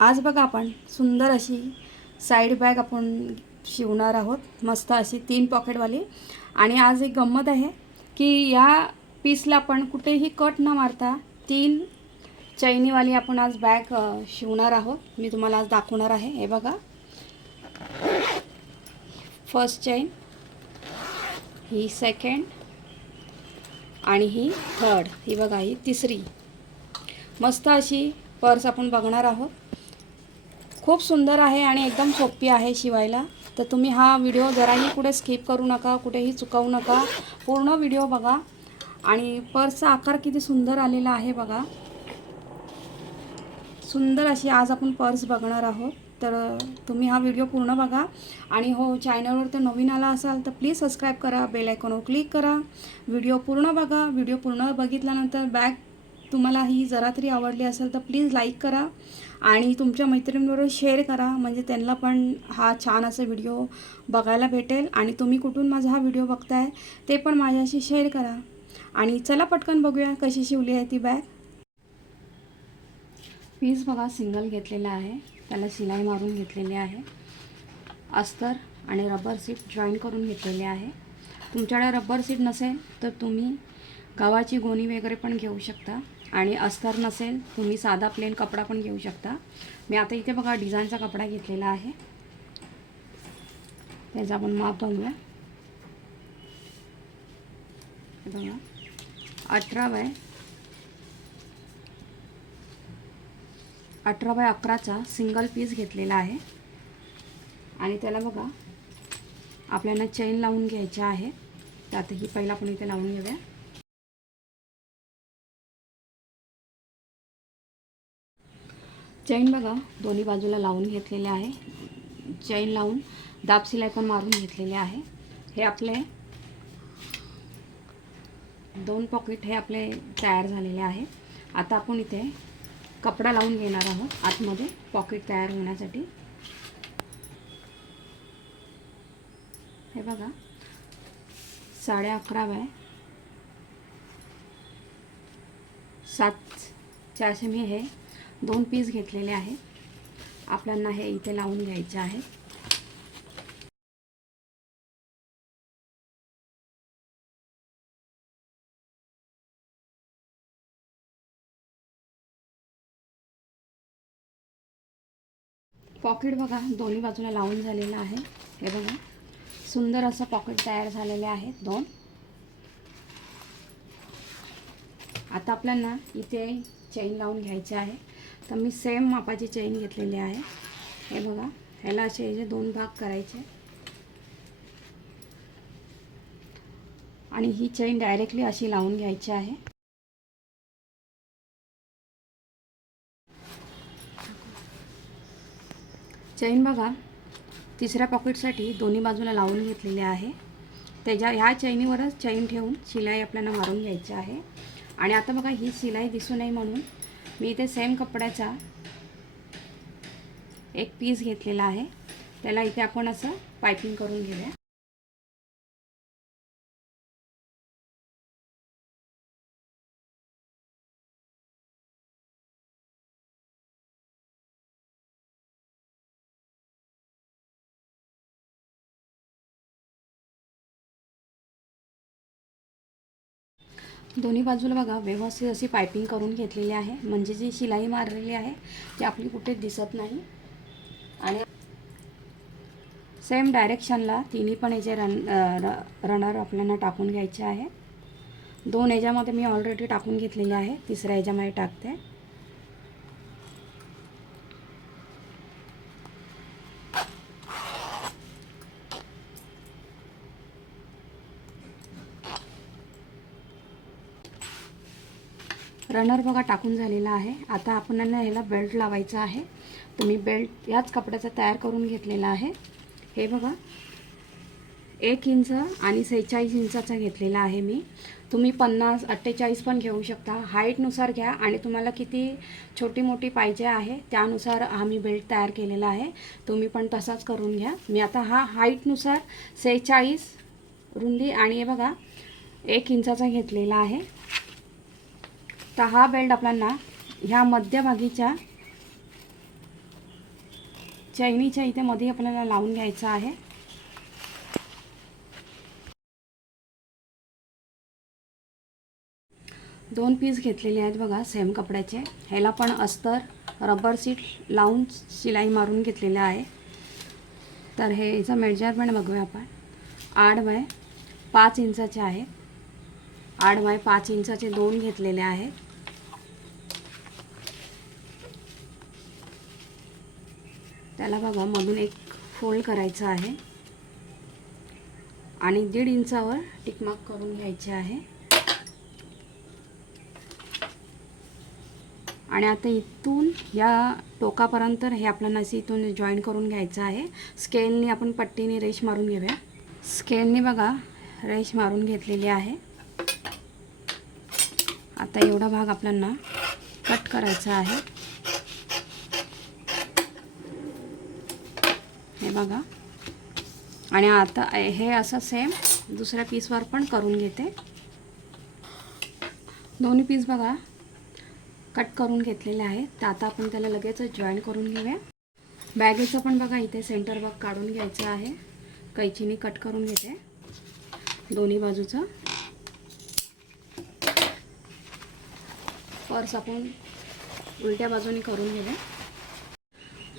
आज बघा आपण सुंदर अशी साईड बॅग आपण शिवणार आहोत. मस्त अशी तीन पॉकेटवाली आणि आज एक गंमत आहे की या पीसला आपण कुठेही कट न मारता तीन चैनीवाली आपण आज बॅग शिवणार आहोत. मी तुम्हाला आज दाखवणार आहे. हे बघा. फर्स्ट चैन ही सेकंड आणि ही थर्ड ही बघा ही तिसरी. मस्त अशी पर्स आपण बघणार आहोत. खूप सुंदर आहे आणि एकदम सोपी आहे शिवायला. तर तुम्ही हा व्हिडिओ जराही कुठे स्किप करू नका कुठेही चुकवू नका. पूर्ण व्हिडिओ बघा. आणि पर्सचा आकार किती सुंदर आलेला आहे बघा. सुंदर अशी आज आपण पर्स बघणार आहोत. तर तुम्ही हा व्हिडिओ पूर्ण बघा. आणि हो चॅनलवर तर नवीन आला असाल तर प्लीज सबस्क्राईब करा बेल आयकॉनवर क्लिक करा. व्हिडिओ पूर्ण बघा. व्हिडिओ पूर्ण बघितल्यानंतर बॅग तुम्हाला ही जरा तरी आवडली असेल तर प्लीज लाईक करा. आणि तुमच्या मैत्रिणींबरोबर शेअर करा. म्हणजे त्यांना पण हा छान असा व्हिडिओ बघायला भेटेल. आणि तुम्ही कुठून माझा हा व्हिडिओ बघताय ते पण माझ्याशी शेअर करा. आणि चला पटकन बघूया कशी शिवली आहे ती बॅग पीस बघा सिंगल घेतलेला आहे. त्याला शिलाई मारून घेतलेली आहे. अस्तर आणि रबर सीट जॉईन करून घेतलेले आहे. तुमच्याकडे रबर सीट नसेल तर तुम्ही गव्हाची गोणी वगैरे पण घेऊ शकता. आणि अस्तर नसेल तुम्ही साधा प्लेन कपडा पण घेऊ शकता. मी आता इथे बघा डिझाईनचा कपडा घेतलेला आहे. त्याचा आपण माप बघूया. बघा अठरा बाय अठरा बाय अकराचा सिंगल पीस घेतलेला आहे. आणि त्याला बघा आपल्याला चेन लावून घ्यायच्या आहे. त्यातही पहिला आपण इथे लावून घेऊया. चैन बघा दोन्ही बाजूला लावून घेतलेले आहे. चैन लावून दाब सिलाई पण मारून घेतलेले आहे. हे आपले दोन पॉकेट हे आपले तयार झालेले आहे. आता आपण इथे कपडा लावून घेणार आहोत आतमध्ये पॉकेट तयार होण्यासाठी. हे बघा साडे अकरा बाय सात. चारशे मी हे दोन पीस घेतलेले आहे. आपल्याला हे इथे लावून घ्यायचे आहे. पॉकेट बघा दोन्ही बाजूला लावून झालेलं आहे. हे बघा सुंदर असं पॉकेट तयार झालेले आहे दोन. आता आपल्याला इथे चेन लावून घ्यायची आहे. तर मी सेम मापाची चेन घेतलेली आहे. हे बघा ह्याला असे याचे दोन भाग करायचे. आणि ही चेन डायरेक्टली अशी लावून घ्यायची आहे. चैन बघा तिसऱ्या पॉकेटसाठी दोन्ही बाजूला लावून घेतलेले आहे. त्याच्या ह्या चैनीवरच चैन ठेवून शिलाई आपल्याला मारून घ्यायची आहे. आणि आता बघा ही शिलाई दिसू नये म्हणून मी इथे सेम कपड्याचा एक पीस घेतलेला आहे. त्याला इथे आपण असं पायपिंग करून घेऊया. दोन्ही बाजूला बघा व्यवस्थित अशी पायपिंग करून घेतलेली आहे. म्हणजे जी शिलाई मारलेली आहे ती आपली कुठे दिसत नाही. आणि सेम डायरेक्शनला तिन्ही पण याचे रन रनर आपल्याला टाकून घ्यायचे आहे. दोन याच्यामध्ये मी ऑलरेडी टाकून घेतलेले आहे तिसऱ्या याच्यामध्ये टाकते. रनर बघा टाकून झालेला आहे. आता आपण ह्याला बेल्ट लावायचा आहे. तुम्ही बेल्ट याच कपड्याचा तयार करून घेतलेला आहे. हे बघा. एक इंच आणि सेहेचाळीस इंचाचा घेतलेला आहे मी. तुम्ही पन्नास अठ्ठेचाळीस पण घेऊ शकता. हाईटनुसार घ्या आणि तुम्हाला किती छोटी मोठी पाहिजे आहे त्यानुसार हा मी बेल्ट तयार केलेला आहे. तुम्ही पण तसाच करून घ्या. मी आता हा हाईटनुसार सेहेचाळीस रुंदी आणि हे बघा एक इंचाचा घेतलेला आहे. तर हा बेल्ट आपल्याला ह्या मध्यभागीच्या चैनीच्या इथे मध्ये आपल्याला लावून घ्यायचं आहे. दोन पीस घेतलेले आहेत बघा सेम कपड्याचे. ह्याला पण अस्तर रबर सीट लावून शिलाई मारून घेतलेलं आहे. तर हे याचं मेजरमेंट बघूया आपण. आठ बाय पाच इंचाचे आहे. आठ बाय पाच इंचाचे दोन घेतलेले आहेत. त्याला बघा मधून एक फोल्ड करायचं आहे. आणि दीड इंचावर टिकमार्क करून घ्यायचे आहे. आणि आता इथून या टोकापर्यंत हे आपल्याला नसीतून इथून जॉईन करून घ्यायचं आहे. स्केलने आपण पट्टीने रेश मारून घेऊया. स्केलने बघा रेश मारून घेतलेली आहे. आता एवढा भाग आपल्याला कट करायचा आहे. हे बघा. आणि आता हे असं सेम दुसऱ्या पीसवर पण करून घेते. दोन्ही पीस बघा कट करून घेतलेले आहे तर आता आपण त्याला लगेच जॉईन करून घेऊया. बॅगेचं पण बघा इथे सेंटर भाग काढून घ्यायचं आहे. कैचीने कट करून घेते. दोन्ही बाजूचं. पर्स आपण उलट्या बाजूने करून घेऊया.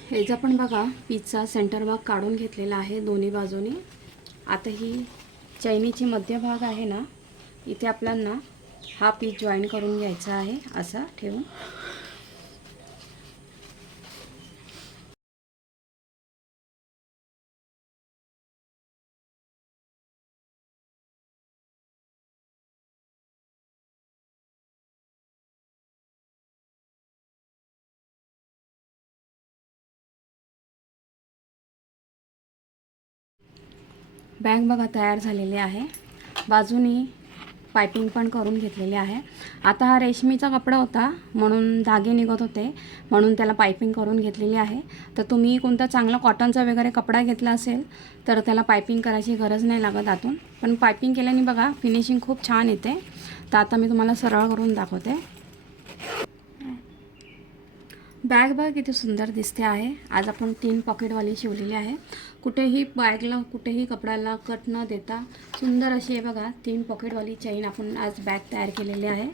ह्याचा पण बघा पीचचा सेंटर भाग काढून घेतलेला आहे दोन्ही बाजूनी. आता ही चैनीची मध्यभाग आहे ना इथे आपल्यांना हा पीस जॉईन करून घ्यायचा आहे असा ठेवून. बॅग बघा तयार झालेली आहे. बाजूनी पायपिंग पण करून घेतलेली आहे. आता हा रेशमीचा कपडा होता म्हणून धागे निघत होते म्हणून त्याला पायपिंग करून घेतलेली आहे. तर तुम्ही कोणता चांगला कॉटनचा वगैरे कपडा घेतला असेल तर त्याला पायपिंग करायची गरज नाही लागत आतून. पण पायपिंग केल्याने बघा फिनिशिंग खूप छान येते. तर आता मी तुम्हाला सरळ करून दाखवते. बॅग बघ किती सुंदर दिसते आहे. आज आपण तीन पॉकेटवाली शिवलेली आहे. कुठेही बॅगला कुठेही कपड्याला कट न देता सुंदर अशी आहे बघा तीन पॉकेटवाली चैन आपण आज बॅग तयार केलेली आहे.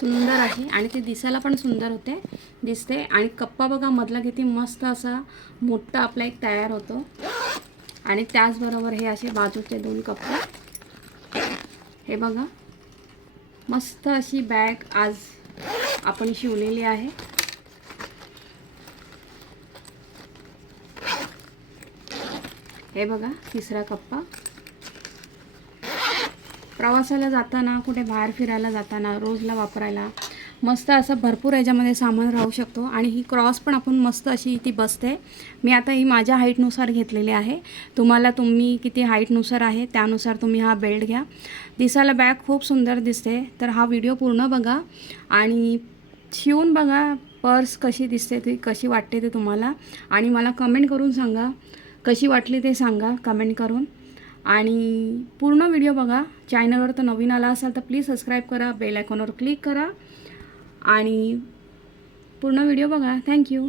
सुंदर अशी आणि ती दिसायला पण सुंदर होते दिसते. आणि कप्पा बघा मधला किती मस्त असा मोठा आपला एक तयार होतो. आणि त्याचबरोबर हे असे बाजूचे दोन कप्पा. हे बघा मस्त अशी बॅग आज आपण शिवलेली आहे. हे बघा तिसरा कप्पा. प्रवासाला जाताना कुठे बाहेर फिरायला जाताना रोजला वापरायला मस्त असं भरपूर याच्यामध्ये सामान राहू शकतो. आणि ही क्रॉस पण आपण मस्त अशी ती बसते. मी आता ही माझ्या हाईटनुसार घेतलेली आहे. तुम्हाला तुम्ही किती हाईटनुसार आहे त्यानुसार तुम्ही हा बेल्ट घ्या. दिसायला बॅग खूप सुंदर दिसते. तर हा व्हिडिओ पूर्ण बघा. आणि शिवून बघा पर्स कशी दिसते ती कशी वाटते ते तुम्हाला. आणि मला कमेंट करून सांगा. कशी वाटली ते सांगा कमेंट करून. आणि पूर्ण व्हिडिओ बघा. चॅनलवर तर नवीन आला असाल तर प्लीज सबस्क्राईब करा. बेल आयकॉनवर क्लिक करा. आणि पूर्ण व्हिडिओ बघा. थँक्यू